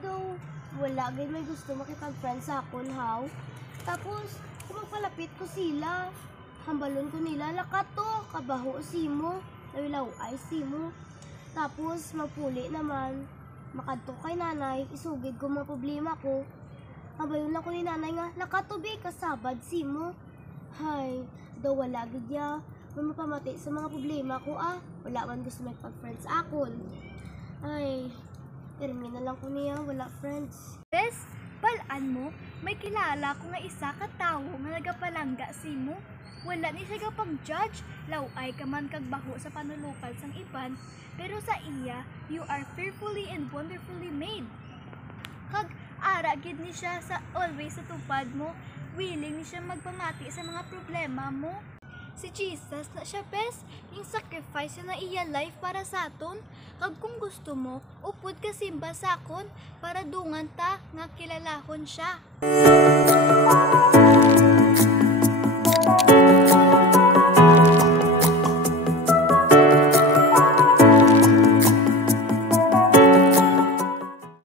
daw wala gay may gusto makipag-friend sa akon haw. Tapos kung magpalapit ko sila, hambalon ko nila lakato, kabaho simo, lawilaw ay simo. Tapos mapuli naman, makadto kay nanay, isugid ko mga problema ko. Hambalon lang ko ni nanay nga, nakatubi kasabad simo. Hay, daw wala gid ya. Mapamati sa mga problema ko wala man gusto magpag-friends akon. Ay, termin na lang ko niya, wala friends. Bes, balaan mo, may kilala ko nga isa ka tawo nga nagapalangga simo. Wala ni siya pag-judge, laway ka man kagbaho sa panulupal sang iban, pero sa iya, you are fearfully and wonderfully made. Kag ara gid ni siya sa always sa tupad mo, willing ni siya magpamati sa mga problema mo. Si Jesus na siya bes, yung sacrifice na iya life para sa aton. Kag kung gusto mo, upod ka simba sa akon para dungan ta nga kilalahon siya.